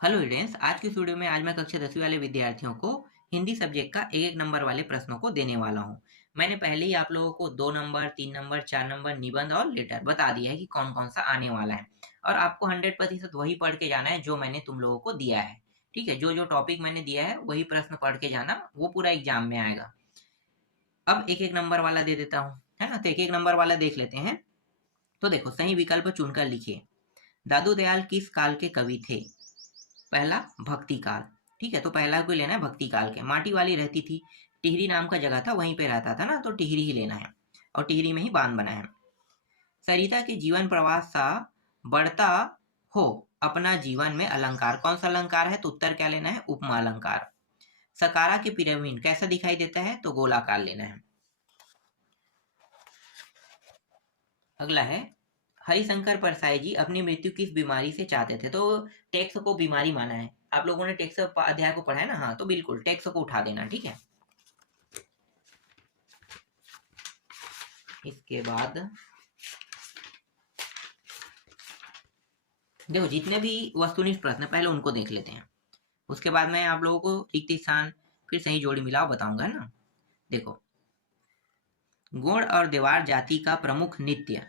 Hello students, आज की इस वीडियो में आज मैं कक्षा 10वीं वाले विद्यार्थियों को हिंदी सब्जेक्ट का एक एक नंबर वाले प्रश्नों को देने वाला हूं। मैंने पहले ही आप लोगों को 2 नंबर, 3 नंबर, 4 नंबर, निबंध और लेटर बता दिया है कि कौन कौन सा आने वाला है। और आपको 100% वही पढ़ के जाना है जो मैंने तुम लोगों को दिया है। ठीक है, जो जो टॉपिक मैंने दिया है वही प्रश्न पढ़ के जाना, वो पूरा एग्जाम में आएगा। अब एक एक नंबर वाला दे देता हूँ, है ना। तो एक एक नंबर वाला देख लेते हैं। तो देखो, सही विकल्प चुनकर लिखिए। दादू दयाल किस काल के कवि थे? पहला, भक्ति काल। ठीक है, तो पहला कोई लेना है भक्ति काल के। माटी वाली रहती थी, टिहरी नाम का जगह था, वहीं पे रहता था ना, तो टिहरी ही लेना है और टिहरी में ही बांध बना है। सरिता के जीवन प्रवास सा बढ़ता हो अपना जीवन में अलंकार। कौन सा अलंकार है? तो उत्तर क्या लेना है? उपमा अलंकार। सकारा के पिरामिड कैसा दिखाई देता है? तो गोलाकार लेना है। अगला है, हरिशंकर परसाई जी अपनी मृत्यु किस बीमारी से चाहते थे? तो टैक्स को बीमारी माना है। आप लोगों ने टैक्स अध्याय को पढ़ा है ना? हाँ, तो बिल्कुल टैक्स को उठा देना। ठीक है, इसके बाद देखो, जितने भी वस्तुनिष्ठ प्रश्न पहले उनको देख लेते हैं, उसके बाद मैं आप लोगों को रिक्त स्थान फिर सही जोड़ी मिलाओ बताऊंगा, है ना। देखो, गोंड और देवार जाति का प्रमुख नृत्य,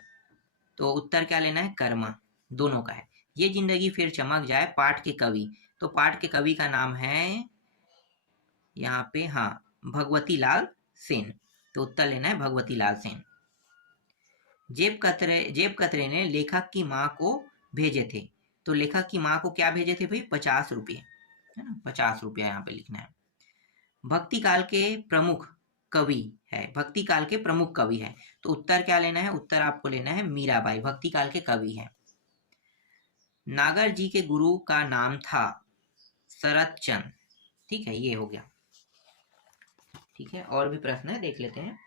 तो उत्तर क्या लेना है? कर्मा, दोनों का है। ये जिंदगी फिर चमक जाए पाठ के कवि, तो पाठ के कवि का नाम है यहाँ पे, हाँ, भगवती लाल सेन, तो उत्तर लेना है भगवती लाल सेन। जेब कतरे ने लेखक की माँ को भेजे थे, तो लेखक की माँ को क्या भेजे थे भाई? 50 रुपये, है ना, 50 रुपया यहाँ पे लिखना है। भक्ति काल के प्रमुख कवि है, भक्ति काल के प्रमुख कवि है, तो उत्तर क्या लेना है? उत्तर आपको लेना है मीराबाई, भक्ति काल के कवि है। नागर जी के गुरु का नाम था शरत चंद। ठीक है, ये हो गया। ठीक है, और भी प्रश्न है, देख लेते हैं।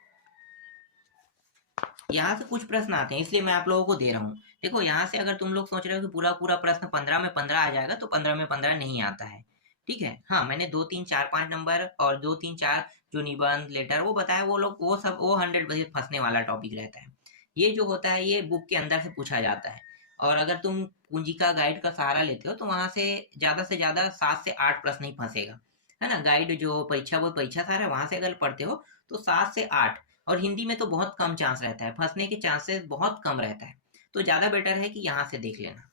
यहाँ से कुछ प्रश्न आते हैं, इसलिए मैं आप लोगों को दे रहा हूँ। देखो, यहाँ से अगर तुम लोग सोच रहे हो कि पूरा पूरा प्रश्न 15 में 15 आ जाएगा, तो 15 में 15 नहीं आता है। ठीक है, हाँ, मैंने 2, 3, 4, 5 नंबर और 2, 3, 4 जो निबंध लेटर वो बताया, वो लोग वो सब वो 100% फंसने वाला टॉपिक रहता है। ये जो होता है ये बुक के अंदर से पूछा जाता है। और अगर तुम कुंजिका गाइड का सहारा लेते हो तो वहां से ज्यादा 7 से 8 प्रश्न ही फंसेगा, है ना। गाइड जो परीक्षा वो परीक्षा सहारा है, वहां से अगर पढ़ते हो तो 7 से 8। और हिंदी में तो बहुत कम चांस रहता है, फंसने के चांसेस बहुत कम रहता है। तो ज़्यादा बेटर है कि यहाँ से देख लेना।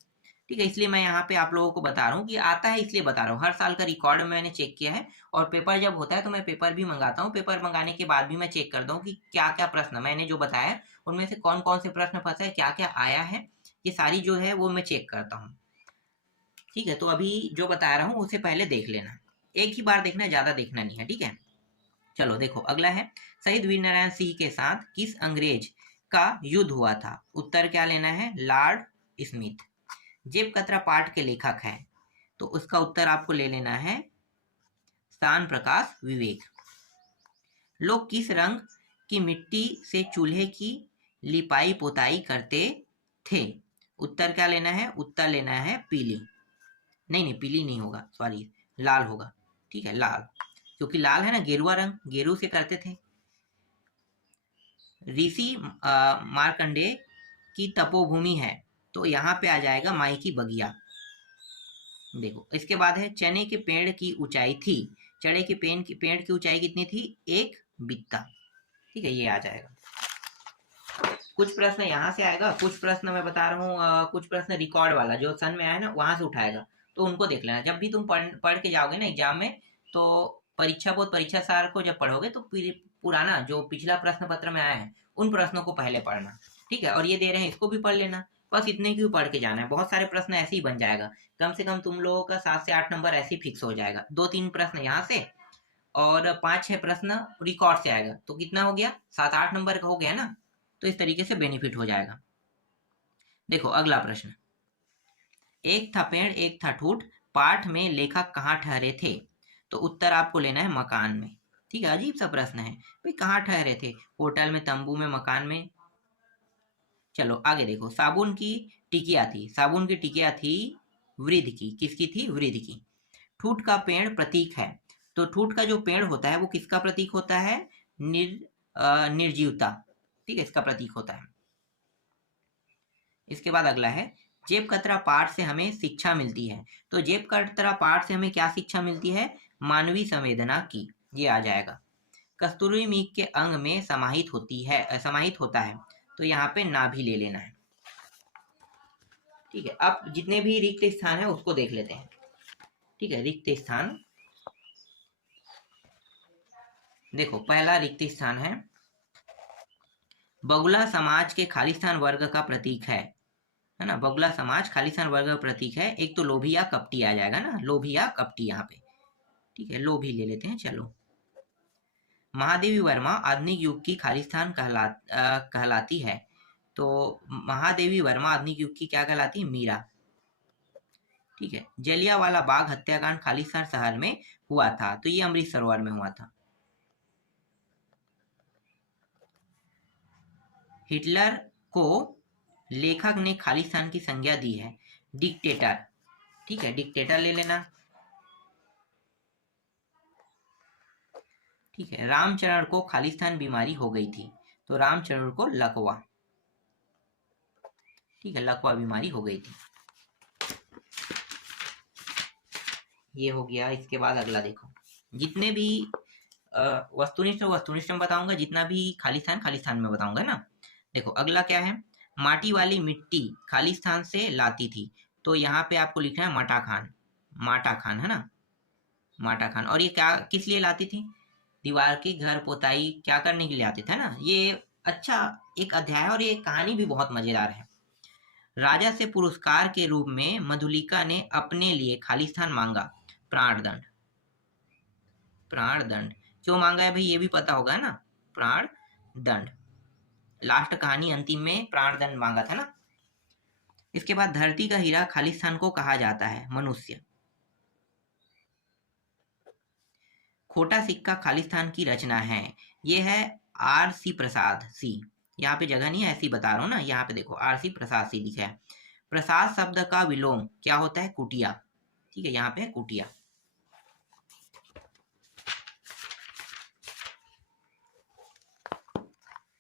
ठीक है, इसलिए मैं यहाँ पे आप लोगों को बता रहा हूँ कि आता है, इसलिए बता रहा हूँ। हर साल का रिकॉर्ड मैंने चेक किया है, और पेपर जब होता है तो मैं पेपर भी मंगाता हूँ। पेपर मंगाने के बाद भी मैं चेक करता हूँ कि क्या क्या प्रश्न मैंने जो बताया है उनमें से कौन कौन से प्रश्न फंसा है, क्या क्या आया है, ये सारी जो है वो मैं चेक करता हूँ। ठीक है, तो अभी जो बता रहा हूँ उसे पहले देख लेना। एक ही बार देखना है, ज़्यादा देखना नहीं है। ठीक है, चलो देखो, अगला है, शहीद वीर नारायण सिंह के साथ किस अंग्रेज का युद्ध हुआ था? उत्तर क्या लेना है? Lord Smith. जेब कतरा पाठ के लेखक है, तो उसका उत्तर आपको ले लेना है शान प्रकाश विवेक। लोग किस रंग की मिट्टी से चूल्हे की लिपाई पोताई करते थे? उत्तर क्या लेना है? उत्तर लेना है पीली। नहीं नहीं, पीली नहीं होगा, सॉरी, लाल होगा। ठीक है, लाल, क्योंकि लाल है ना, गेरुआ रंग, गेरू से करते थे। ऋषि मार्कंडे की तपोभूमि है, तो यहाँ पे आ जाएगा माई की बगिया। देखो, इसके बाद है, चने के पेड़ की ऊंचाई थी, चने के पेड़ की ऊंचाई कितनी थी? 1 बित्ता। ठीक है, ये आ जाएगा। कुछ प्रश्न यहाँ से आएगा, कुछ प्रश्न मैं बता रहा हूँ, कुछ प्रश्न रिकॉर्ड वाला जो सन में आया ना वहां से उठाएगा, तो उनको देख लेना। जब भी तुम पढ़ के जाओगे ना एग्जाम में, तो परीक्षा बोध परीक्षा सार को जब पढ़ोगे तो पुराना जो पिछला प्रश्न पत्र में आया है उन प्रश्नों को पहले पढ़ना। ठीक है, और ये दे रहे हैं इसको भी पढ़ लेना। बस इतने क्यों पढ़ के जाना है, बहुत सारे प्रश्न ऐसे ही बन जाएगा। कम से कम तुम लोगों का 7 से 8 नंबर ऐसे ही फिक्स हो जाएगा। 2-3 प्रश्न यहाँ से और 5-6 प्रश्न रिकॉर्ड से आएगा, तो कितना हो गया? 7-8 नंबर का हो गया ना। तो इस तरीके से बेनिफिट हो जाएगा। देखो, अगला प्रश्न, एक था पेड़ एक था ठूठ, पाठ में लेखक कहाँ ठहरे थे? तो उत्तर आपको लेना है मकान में। ठीक है, अजीब सा प्रश्न है भाई, कहाँ ठहरे थे? होटल में, तंबू में, मकान में? चलो आगे देखो, साबुन की टिकिया थी, साबुन की टिकिया थी वृद्ध की, किसकी थी? वृद्ध की। ठूठ का पेड़ प्रतीक है, तो ठूठ का जो पेड़ होता है वो किसका प्रतीक होता है? निर्जीवता। ठीक है, इसका प्रतीक होता है। इसके बाद अगला है, जेब कतरा पाठ से हमें शिक्षा मिलती है, तो जेब कतरा पाठ से हमें क्या शिक्षा मिलती है? मानवीय संवेदना की, ये आ जाएगा। कस्तूरी मीक के अंग में समाहित होती है, समाहित होता है, तो यहाँ पे नाभि ले लेना है। ठीक है, अब जितने भी रिक्त स्थान है उसको देख लेते हैं। ठीक है, रिक्त स्थान देखो, पहला रिक्त स्थान है बगुला समाज के खालिस्तान वर्ग का प्रतीक है ना? बगुला समाज खालिस्तान वर्ग का प्रतीक है। एक तो लोभी या कपटी आ जाएगा ना, लोभी या कपटी यहाँ पे। ठीक है, लोभी ले लेते हैं। चलो, महादेवी वर्मा आधुनिक युग की खालिस्तान कहलाती है, तो महादेवी वर्मा आधुनिक युग की क्या कहलाती है? मीरा। ठीक है, जलियांवाला बाग हत्याकांड खालिस्तान शहर में हुआ था, तो ये अमृत सरोवर में हुआ था। हिटलर को लेखक ने खालिस्तान की संज्ञा दी है, डिक्टेटर। ठीक है, डिक्टेटर ले लेना। ठीक है, रामचरण को खालिस्तान बीमारी हो गई थी, तो रामचरण को लकवा। ठीक है, लकवा बीमारी हो गई थी। ये हो गया। इसके बाद अगला देखो, जितने भी वस्तुनिष्ठ में बताऊंगा, जितना भी खालिस्तान में बताऊंगा ना। देखो, अगला क्या है? माटी वाली मिट्टी खालिस्तान से लाती थी, तो यहाँ पे आपको लिखना है माटा खान। माटा खान है ना, माटा खान। और ये क्या, किस लिए लाती थी? दीवार की घर पोताई क्या करने के लिए आते थे ना। ये अच्छा एक अध्याय है और ये कहानी भी बहुत मजेदार है। राजा से पुरस्कार के रूप में मधुलिका ने अपने लिए खालिस्तान मांगा, प्राणदंड। प्राणदंड क्यों मांगा है भाई, ये भी पता होगा ना, प्राणदंड। लास्ट कहानी अंतिम में प्राणदंड मांगा था ना। इसके बाद धरती का हीरा खालिस्तान को कहा जाता है, मनुष्य। खोटा सिक्का खालिस्तान की रचना है, ये है R.C. प्रसाद सी। यहाँ पे जगह नहीं है, ऐसी बता रहा हूँ ना। यहाँ पे देखो R.C. प्रसाद सी लिखा है। प्रसाद शब्द का विलोम क्या होता है? कुटिया। ठीक है, यहाँ पे है कुटिया।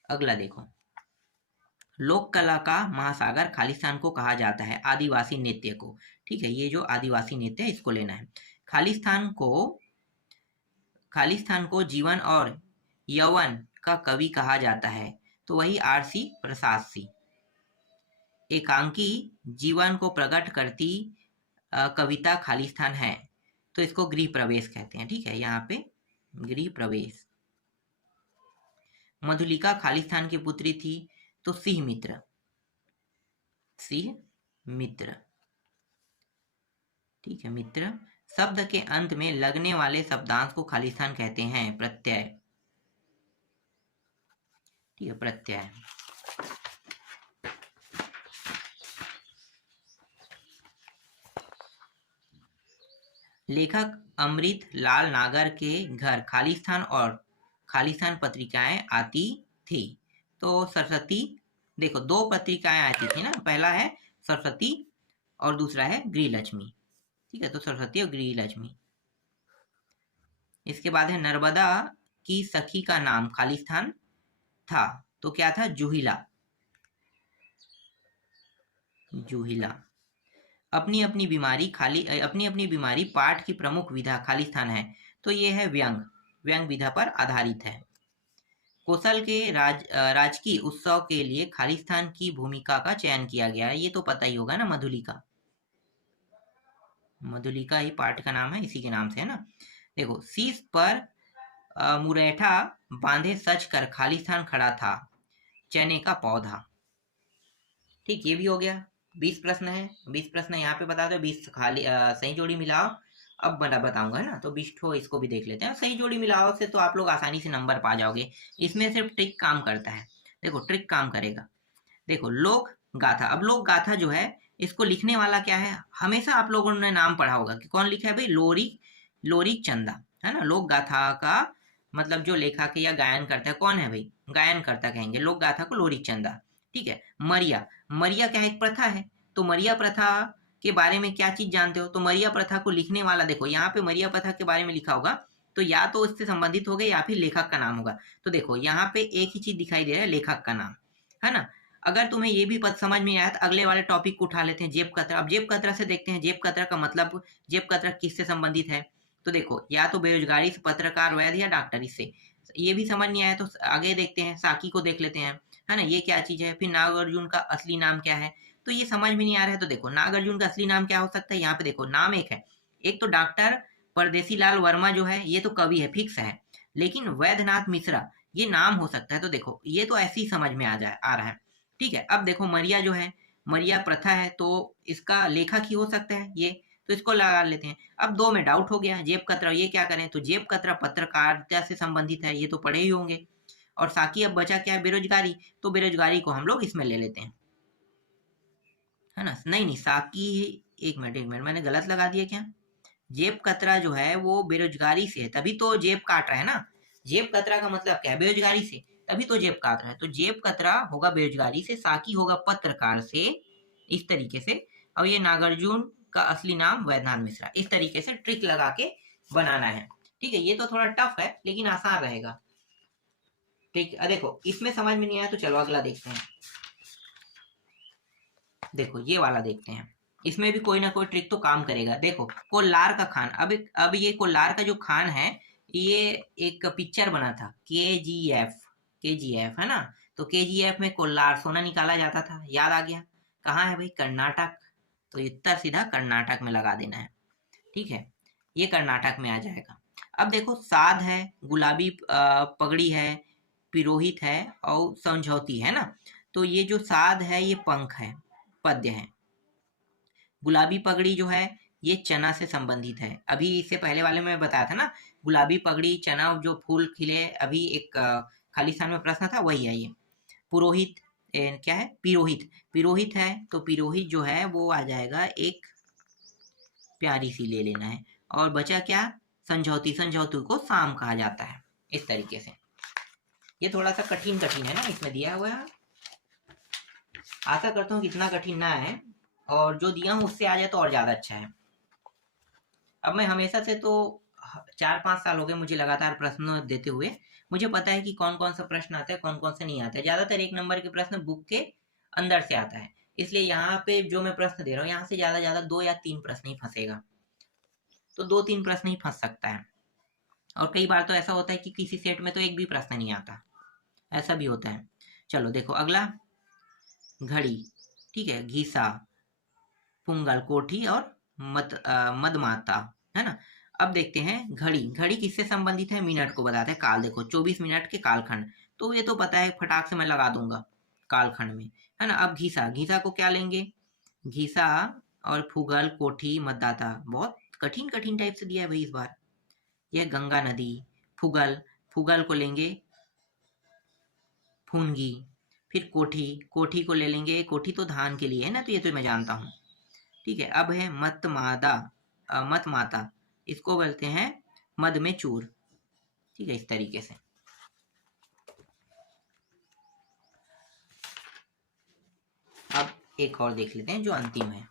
अगला देखो, लोक कला का महासागर खालिस्तान को कहा जाता है, आदिवासी नृत्य को। ठीक है, ये जो आदिवासी नृत्य है इसको लेना है। खालिस्तान को जीवन और यौवन का कवि कहा जाता है, तो वही R.C. प्रसाद सी। एकांकी जीवन को प्रकट करती कविता खालिस्तान है, तो इसको गृह प्रवेश कहते हैं। ठीक है, यहाँ पे गृह प्रवेश। मधुलिका खालिस्तान की पुत्री थी, तो सिंह मित्र। सिंह मित्र। ठीक है, मित्र। शब्द के अंत में लगने वाले शब्दांश को खालिस्तान कहते हैं, प्रत्यय। ठीक है, प्रत्यय। लेखक अमृत लाल नागर के घर खालिस्तान और खालिस्तान पत्रिकाएं आती थी, तो सरस्वती। देखो, दो पत्रिकाएं आती थी ना, पहला है सरस्वती और दूसरा है गृहलक्ष्मी। ठीक है, तो सरस्वती और गृहलक्ष्मी। इसके बाद है नर्मदा की सखी का नाम खालिस्तान था, तो क्या था? जूहिला। जूहिला। अपनी अपनी बीमारी पाठ की प्रमुख विधा खालिस्तान है, तो ये है व्यंग विधा पर आधारित है। कौशल के राजकीय उत्सव के लिए खालिस्तान की भूमिका का चयन किया गया, ये तो पता ही होगा ना, मधुलिका। मधुलिका ही पाठ का नाम है, इसी के नाम से है ना। देखो, शीश पर मुरैठा बांधे सच कर खालिस्तान खड़ा था, चने का पौधा। ठीक, ये भी हो गया। 20 प्रश्न है, 20 प्रश्न यहाँ पे बता दो। 20 खाली सही जोड़ी मिलाओ। अब बड़ा बताऊंगा ना, तो 20 ठो इसको भी देख लेते हैं। सही जोड़ी मिलाओ से तो आप लोग आसानी से नंबर पा जाओगे। इसमें सिर्फ ट्रिक काम करता है। देखो, ट्रिक काम करेगा। देखो, लोक गाथा। अब लोक गाथा जो है, इसको लिखने वाला क्या है? हमेशा आप लोगों ने नाम पढ़ा होगा कि कौन लिखा है भाई? लोरिक चंदा, है ना। लोक गाथा का मतलब जो लेखक या गायन करता है, कौन है भाई? गायन करता कहेंगे। लोक गाथा को लोरिक चंदा। ठीक है, मरिया क्या है? एक प्रथा है। तो मरिया प्रथा के बारे में क्या चीज जानते हो? तो मरिया प्रथा को लिखने वाला, देखो यहाँ पे मरिया प्रथा के बारे में लिखा होगा, तो या तो इससे संबंधित हो गए या फिर लेखक का नाम होगा। तो देखो, यहाँ पे एक ही चीज दिखाई दे रहा है, लेखक का नाम, है ना। अगर तुम्हें ये भी पद समझ में आया तो अगले वाले टॉपिक को उठा लेते हैं, जेब कतरा। अब जेब कतरा से देखते हैं जेब कतरा का मतलब, जेब कतरा किससे संबंधित है। तो देखो, या तो बेरोजगारी से, पत्रकार, वैद्य या डॉक्टर, इससे। ये भी समझ नहीं आया तो आगे देखते हैं, साकी को देख लेते हैं, है ना, ये क्या चीज है। फिर नागार्जुन का असली नाम क्या है, तो ये समझ में नहीं आ रहा है। तो देखो, नागार्जुन का असली नाम क्या हो सकता है, यहाँ पे देखो नाम एक है, एक तो डॉक्टर परदेसी लाल वर्मा जो है ये तो कवि है, फिक्स है। लेकिन वैद्यनाथ मिश्रा ये नाम हो सकता है। तो देखो, ये तो ऐसे ही समझ में आ रहा है। ठीक है, अब देखो मरिया जो है, मरिया प्रथा है, तो इसका लेखक ही हो सकता है ये, तो इसको लगा लेते हैं। अब दो में डाउट हो गया, जेब कतरा, ये क्या करें, तो जेब कतरा पत्रकारिता से संबंधित है, ये तो पढ़े ही होंगे। और साकी अब बचा क्या है, बेरोजगारी, तो बेरोजगारी को हम लोग इसमें ले लेते हैं, है ना। नहीं नहीं, साकी, एक मिनट मैंने गलत लगा दिया क्या। जेब कतरा जो है वो बेरोजगारी से है, तभी तो जेब काट रहा है ना। जेब कतरा का मतलब क्या है, बेरोजगारी से, तभी तो जेब काट रहा है। तो जेब कतरा होगा बेरोजगारी से, साकी होगा पत्रकार से, इस तरीके से। और ये नागार्जुन का असली नाम वैद्यनाथ मिश्रा, इस तरीके से ट्रिक लगा के बनाना है। ठीक है, ये तो थोड़ा टफ है लेकिन आसान रहेगा। ठीक है, देखो इसमें समझ में नहीं आया तो चलो अगला देखते हैं। देखो ये वाला देखते हैं, इसमें भी कोई ना कोई ट्रिक तो काम करेगा। देखो, कोल्लार का खान, अब ये कोल्लार का जो खान है, ये एक पिक्चर बना था, के जी एफ, है ना। तो के जी एफ में कोल्लार सोना निकाला जाता था, याद आ गया। कहाँ है भाई, कर्नाटक। तो उत्तर सीधा कर्नाटक में लगा देना है। ठीक है, ये कर्नाटक में आ जाएगा। अब देखो, साध है, गुलाबी पगड़ी है, पिरोहित है और समझौती है ना। तो ये जो साध है ये पंख है, पद्य है। गुलाबी पगड़ी जो है ये चना से संबंधित है, अभी इससे पहले वाले में बताया था ना, गुलाबी पगड़ी, चना, जो फूल खिले, अभी एक खालिस्तान में प्रश्न था, वही है ये। पुरोहित, क्या है, पिरोहित, पिरोहित है, तो पिरोहित जो है वो आ जाएगा, एक प्यारी सी ले लेना है। और बचा क्या, संझौती, संझौती को साम कहा जाता है, इस तरीके से। ये थोड़ा सा कठिन कठिन है ना इसमें दिया हुआ है, आशा करता हूँ कि इतना कठिन ना है, और जो दिया हूँ उससे आ जाए तो और ज्यादा अच्छा है। अब मैं हमेशा से तो 4-5 साल हो गए मुझे लगातार प्रश्न देते हुए, मुझे पता है कि कौन कौन सा प्रश्न आता है, कौन कौन सा नहीं आता है। ज्यादातर 1 नंबर के प्रश्न बुक के अंदर से आता है, इसलिए यहाँ पे जो मैं प्रश्न दे रहा हूँ यहाँ से ज्यादा 2 या 3 प्रश्न ही फंसेगा, तो 2-3 प्रश्न ही फंस सकता है। और कई बार तो ऐसा होता है कि किसी सेट में तो एक भी प्रश्न नहीं आता, ऐसा भी होता है। चलो देखो अगला, घड़ी, ठीक है, घीसा, पुंगल, कोठी और मदमाता, है ना। अब देखते हैं घड़ी, घड़ी किससे संबंधित है, मिनट को बताते हैं। काल, देखो 24 मिनट के कालखंड, तो ये तो पता है, फटाक से मैं लगा दूंगा कालखंड में, है ना। अब घीसा, घीसा को क्या लेंगे, घीसा और फुगल, कोठी, मतदाता, बहुत कठिन कठिन टाइप से दिया है भाई इस बार। यह गंगा नदी, फुगल, फुगल को लेंगे फूंगी। फिर कोठी, कोठी को ले लेंगे, कोठी तो धान के लिए है ना, तो ये तो मैं जानता हूँ। ठीक है, अब है मतमादा, मत माता, इसको बोलते हैं मद में चूर। ठीक है, इस तरीके से। अब एक और देख लेते हैं जो अंतिम है।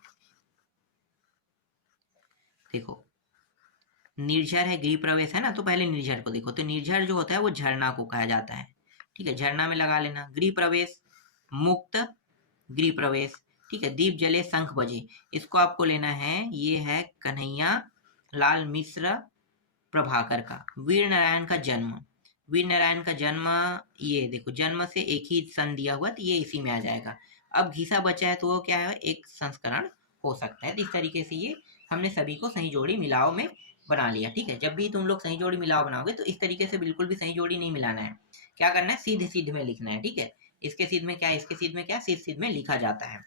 देखो, निर्झर है, गृह प्रवेश है ना, तो पहले निर्झर को देखो। तो निर्झर जो होता है वो झरना को कहा जाता है। ठीक है, झरना में लगा लेना। गृह प्रवेश, मुक्त गृह प्रवेश। ठीक है, दीप जले शंख बजे, इसको आपको लेना है, ये है कन्हैया लाल मिश्र प्रभाकर का। वीर नारायण का जन्म, वीर नारायण का जन्म, ये देखो जन्म से एक ही सन दिया हुआ, तो ये इसी में आ जाएगा। अब घिसा बचा है तो वो क्या है, एक संस्करण हो सकता है। तो इस तरीके से ये हमने सभी को सही जोड़ी मिलाओ में बना लिया। ठीक है, जब भी तुम लोग सही जोड़ी मिलाओ बनाओगे तो इस तरीके से बिल्कुल भी सही जोड़ी नहीं मिलाना है। क्या करना है, सीधे सीधे में लिखना है। ठीक है, इसके सीध में क्या, इसके सीध में क्या, सीध सीध में लिखा जाता है।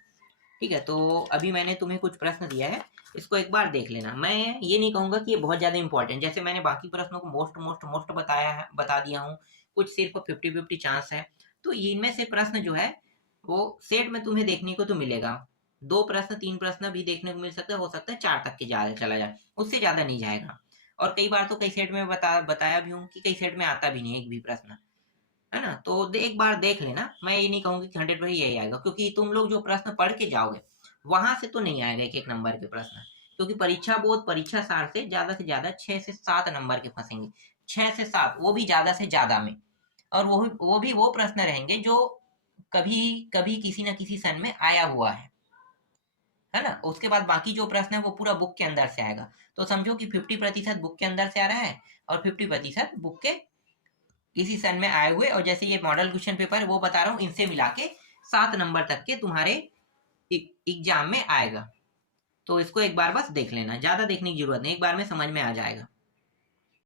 ठीक है, तो अभी मैंने तुम्हें कुछ प्रश्न दिया है, इसको एक बार देख लेना। मैं ये नहीं कहूंगा कि ये बहुत ज्यादा इंपॉर्टेंट, जैसे मैंने बाकी प्रश्नों को मोस्ट मोस्ट मोस्ट बताया है, बता दिया हूँ, कुछ सिर्फ 50-50 चांस है। तो इनमें से प्रश्न जो है वो सेट में तुम्हें देखने को तो मिलेगा, 2 प्रश्न 3 प्रश्न भी देखने को मिल सकता है, हो सकता है 4 तक के ज्यादा चला जाए, उससे ज्यादा नहीं जाएगा। और कई बार तो कई सेट में बताया भी हूँ कि कई सेट में आता भी नहीं एक भी प्रश्न, है ना। तो एक बार देख लेना, मैं ये नहीं कहूंगी कि 100 यही आएगा, क्योंकि तुम लोग जो प्रश्न पढ़ के जाओगे वहां से तो नहीं आएगा एक एक नंबर के प्रश्न, क्योंकि परीक्षा बोर्ड परीक्षा सार से ज्यादा 6 से 7 नंबर के फंसेंगे, 6 से 7, वो भी ज्यादा से ज्यादा में। और वो भी वो प्रश्न रहेंगे जो कभी कभी किसी न किसी सन में आया हुआ है ना। उसके बाद बाकी जो प्रश्न है वो पूरा बुक के अंदर से आएगा। तो समझो कि 50% बुक के अंदर से आ रहा है और 50% बुक के इसी सन में आए हुए, और जैसे ये मॉडल क्वेश्चन पेपर है वो बता रहा हूँ, इनसे मिला के 7 नंबर तक के तुम्हारे एग्जाम में आएगा। तो इसको एक बार बस देख लेना, ज्यादा देखने की जरूरत नहीं, एक बार में समझ में आ जाएगा।